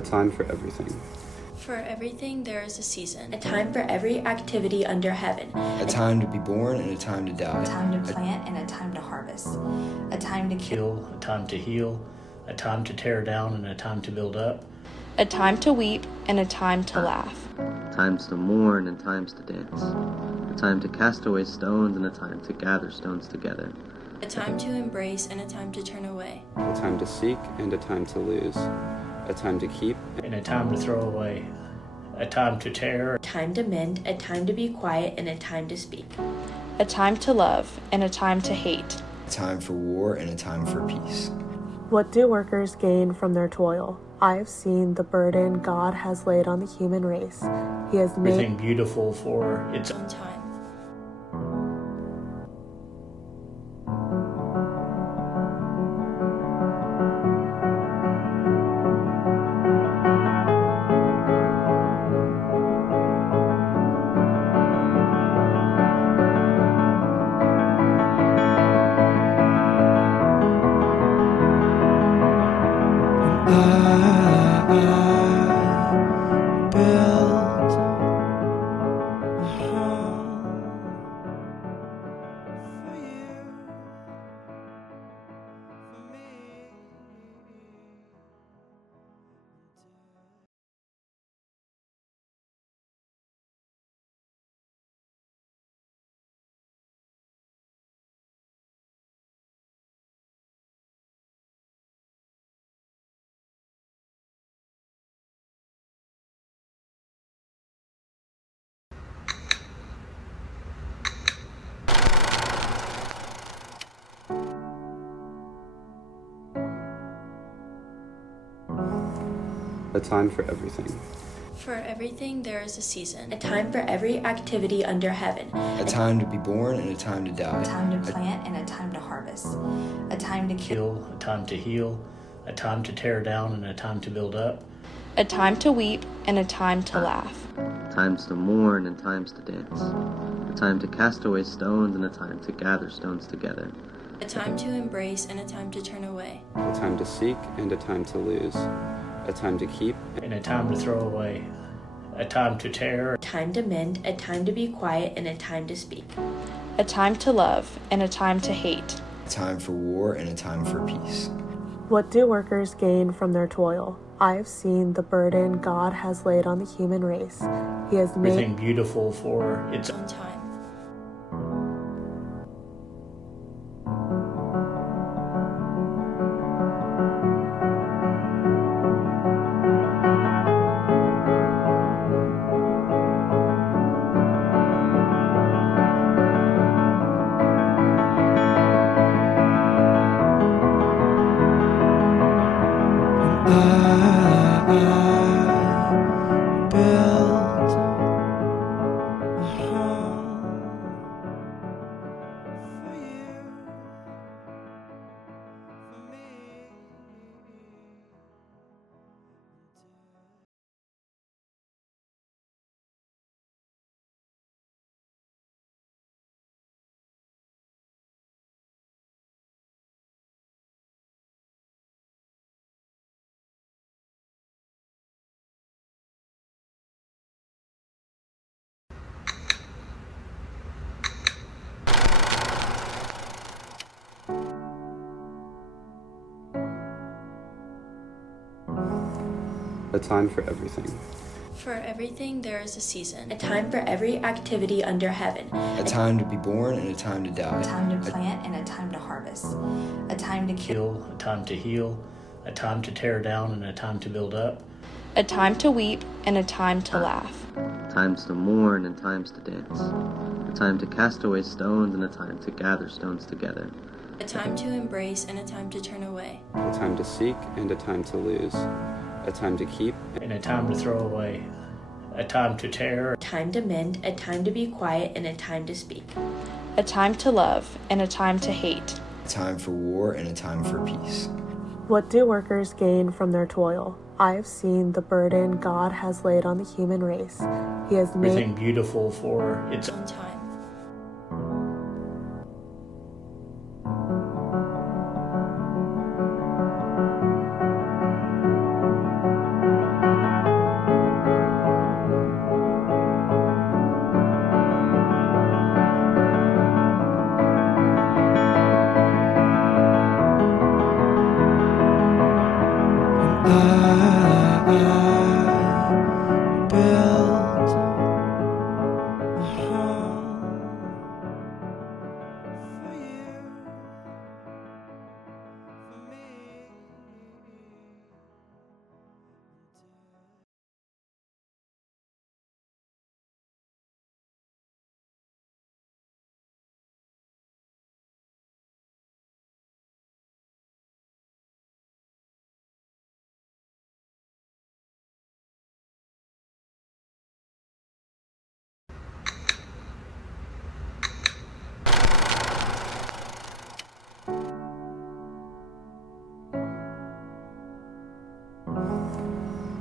A time for everything. For everything there is a season. A time for every activity under heaven. A time to be born and a time to die. A time to plant and a time to harvest. A time to kill, a time to heal, a time to tear down and a time to build up. A time to weep and a time to laugh. Times to mourn and times to dance. A time to cast away stones and a time to gather stones together. A time to embrace and a time to turn away. A time to seek and a time to lose. A time to keep and a time to throw away. A time to tear. A time to mend, a time to be quiet, and a time to speak. A time to love and a time to hate. A time for war and a time for peace. What do workers gain from their toil? I have seen the burden God has laid on the human race. He has made everything beautiful for its own time. a time for everything. For everything there is a season. A time for every activity under heaven. A time to be born and a time to die. A time to plant and a time to harvest. A time to kill, a time to heal, a time to tear down and a time to build up. A time to weep and a time to laugh. Times to mourn and times to dance. A time to cast away stones and a time to gather stones together. A time to embrace and a time to turn away. A time to seek and a time to lose. A time to keep and a time to throw away. A time to tear. A time to mend, a time to be quiet, and a time to speak. A time to love and a time to hate. A time for war and a time for peace. What do workers gain from their toil? I have seen the burden God has laid on the human race. He has made everything beautiful for its own time. a time for everything. For everything there is a season. A time for every activity under heaven. A time to be born and a time to die. A time to plant and a time to harvest. A time to kill, a time to heal, a time to tear down and a time to build up. A time to weep and a time to laugh. Times to mourn and times to dance. A time to cast away stones and a time to gather stones together. A time to embrace and a time to turn away. A time to seek and a time to lose. A time to keep and a time to throw away. A time to tear. A time to mend, a time to be quiet, and a time to speak. A time to love and a time to hate. A time for war and a time for peace. What do workers gain from their toil? I have seen the burden God has laid on the human race. He has made everything beautiful for its own time.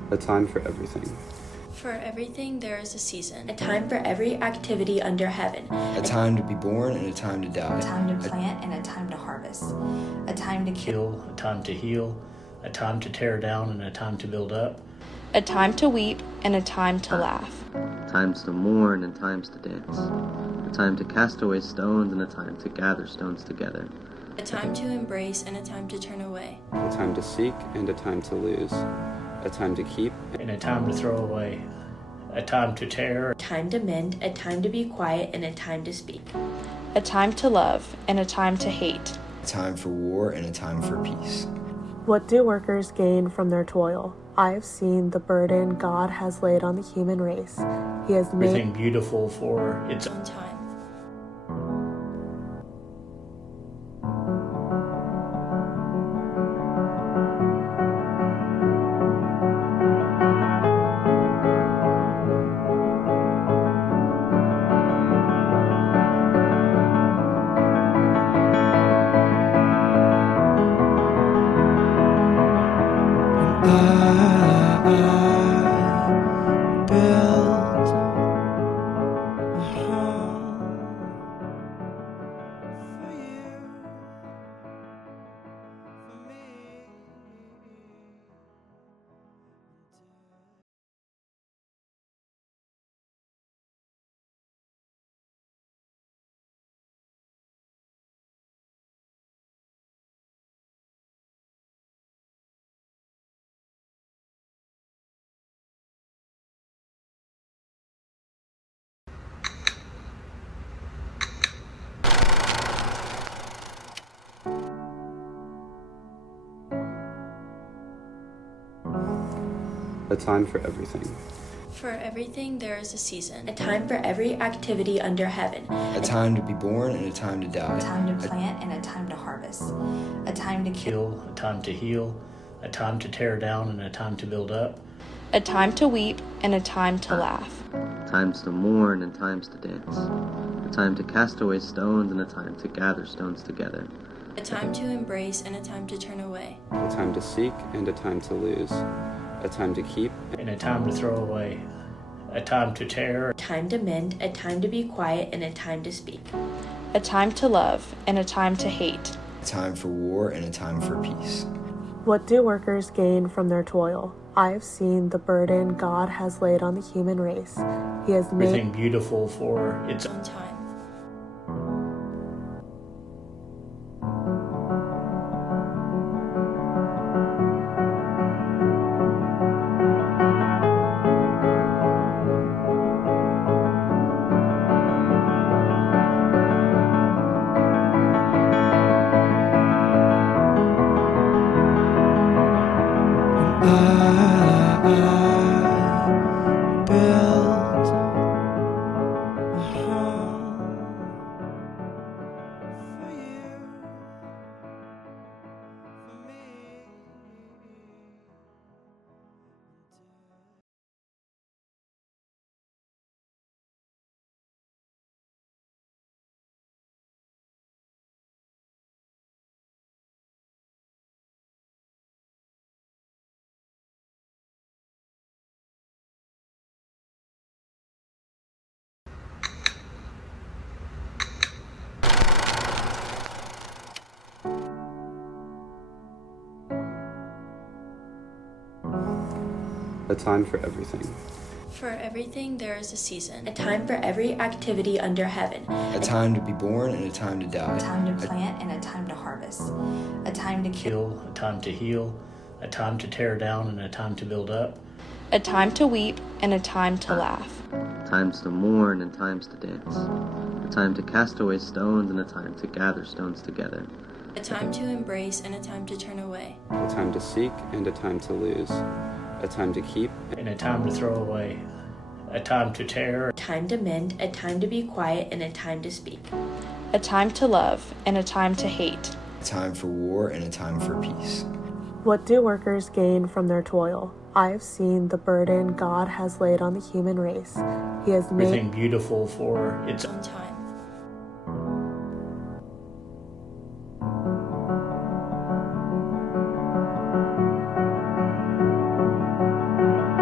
A time for everything. For everything there is a season. A time for every activity under heaven. A time to be born and a time to A die. time to plant and a time to harvest. A time to kill. Kill, a time to heal, a time to tear down, and a time to build up. A time to weep and a time to laugh. Times to mourn and times to dance. A time to cast away stones and a time to gather stones together. A time to embrace and a time to turn away. A time to seek and a time to lose. A time to keep And a time to throw away, a time to tear, A time to mend, a time to be quiet, and a time to speak. A time to love and a time to hate. A time for war and a time for peace. What do workers gain from their toil? I have seen the burden God has laid on the human race. He has made everything beautiful for its On time. a time for everything. For everything there is a season. A time for every activity under heaven. A time to be born and a time to A die. time to plant and a time to harvest. A time to kill. kill, a time to heal, a time to tear down, and a time to build up. A time to weep and a time to laugh. Times to mourn and times to dance. A time to cast away stones and a time to gather stones together. A time to embrace and a time to turn away. A time to seek and a time to lose. A time to keep And a time to throw away, a time to tear, A time to mend, a time to be quiet, and a time to speak. A time to love and a time to hate. A time for war and a time for peace. What do workers gain from their toil? I have seen the burden God has laid on the human race. He has made everything beautiful for its On time. a time for everything. For everything there is a season. A time for every activity under heaven. A time to be born and a time to A die. time to plant and a time to harvest. A time to kill. kill, a time to heal, a time to tear down, and a time to build up. A time to weep and a time to laugh. Times to mourn and times to dance. A time to cast away stones and a time to gather stones together. A time to embrace and a time to turn away. A time to seek and a time to lose. A time to keep And a time to throw away, a time to tear, A time to mend, a time to be quiet, and a time to speak. A time to love and a time to hate. A time for war and a time for peace. What do workers gain from their toil? I have seen the burden God has laid on the human race. He has made everything beautiful for its On time.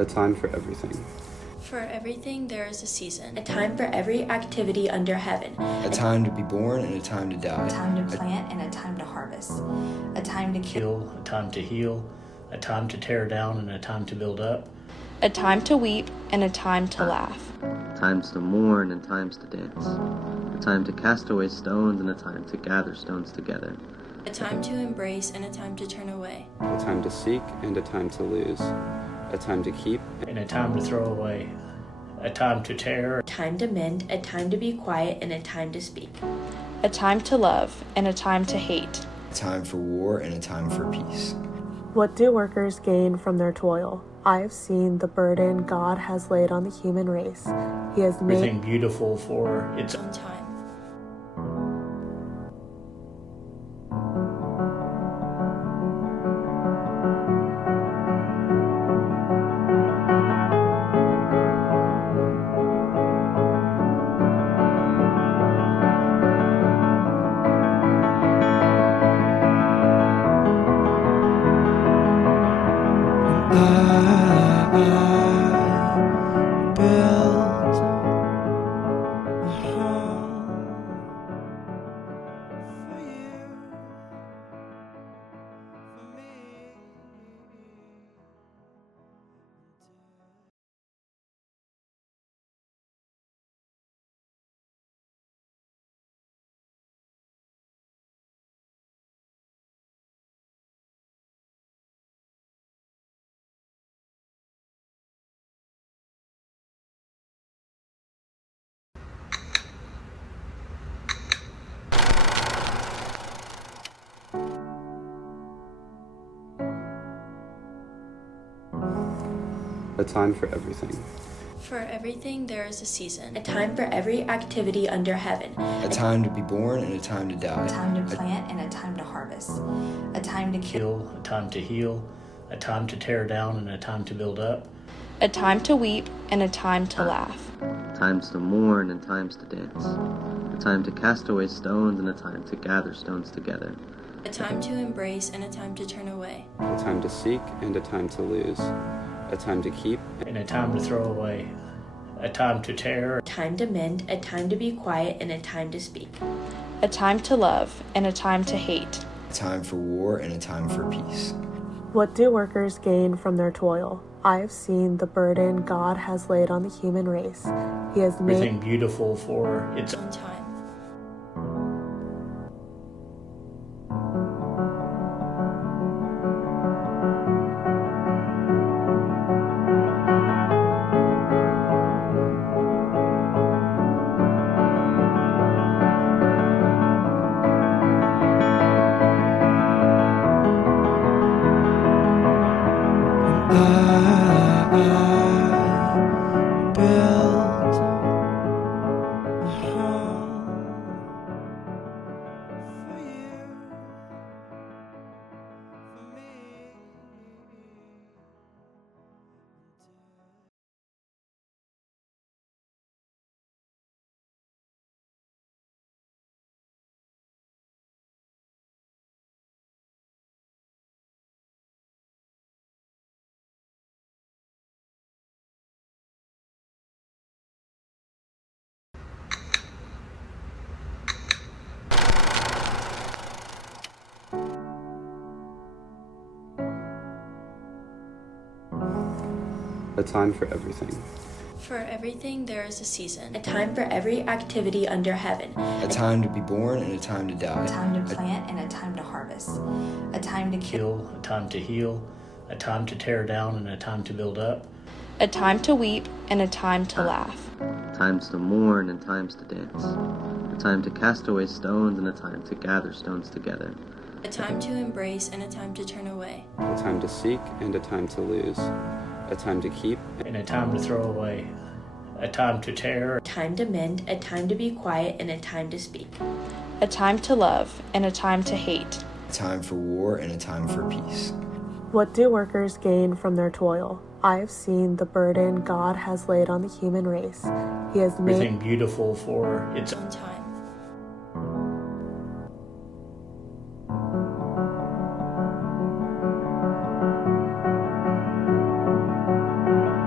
A time for everything. For everything there is a season. A time for every activity under heaven. A time to be born and a time to die. A time to plant and a time to harvest. A time to kill. A time to heal, a time to tear down, and a time to build up. A time to weep and a time to laugh. Times to mourn and times to dance. A time to cast away stones and a time to gather stones together. A time to embrace and a time to turn away. A time to seek and a time to lose. A time to keep And a time to throw away, a time to tear. A time to mend, a time to be quiet, and a time to speak. A time to love and a time to hate. A time for war and a time for peace. What do workers gain from their toil? I have seen the burden God has laid on the human race. He has made Everything beautiful for its On time. a time for everything. For everything there is a season. A time for every activity under heaven. A time to be born and a time to die. A time to plant and a time to harvest. A time to kill. a time to heal, a time to tear down, and a time to build up. A time to weep and a time to laugh. Times to mourn and times to dance. A time to cast away stones and a time to gather stones together. A time to embrace and a time to turn away. A time to seek and a time to lose. A time to keep And a time to throw away, a time to tear. A time to mend, a time to be quiet, and a time to speak. A time to love and a time to hate. A time for war and a time for peace. What do workers gain from their toil? I have seen the burden God has laid on the human race. He has made Everything beautiful for its On time. a time for everything. For everything there is a season. A time for every activity under heaven. A time to be born and a time to die. A time to plant and a time to harvest. A time to kill. a time to heal, a time to tear down, and a time to build up. A time to weep and a time to laugh. Times to mourn and times to dance. A time to cast away stones and a time to gather stones together. A time to embrace and a time to turn away. A time to seek and a time to lose. A time to keep And a time to throw away, a time to tear. A time to mend, a time to be quiet, and a time to speak. A time to love and a time to hate. A time for war and a time for peace. What do workers gain from their toil? I have seen the burden God has laid on the human race. He has made Everything beautiful for its On time.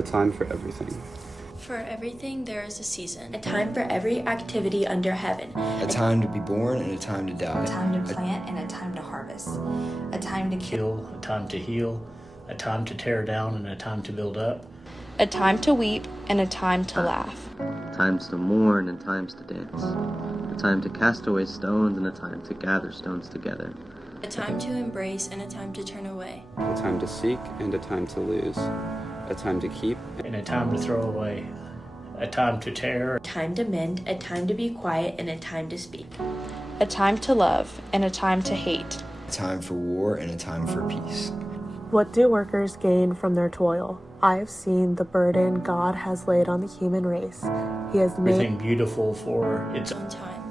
A time for everything. For everything there is a season. A time for every activity under heaven. A time to be born and a time to a die. time to plant and a time to harvest, a time to kill, Kill, a time to heal, a time to tear down and a time to build up. A time to weep and a time to laugh. Times to mourn and times to dance. A time to cast away stones and a time to gather stones together. A time to embrace and a time to turn away. A time to seek and a time to lose. A time to keep. And a time to throw away. A time to tear. A time to mend, a time to be quiet, and a time to speak. A time to love and a time to hate. A time for war and a time for peace. What do workers gain from their toil? I have seen the burden God has laid on the human race. He has made Everything beautiful for its Own time.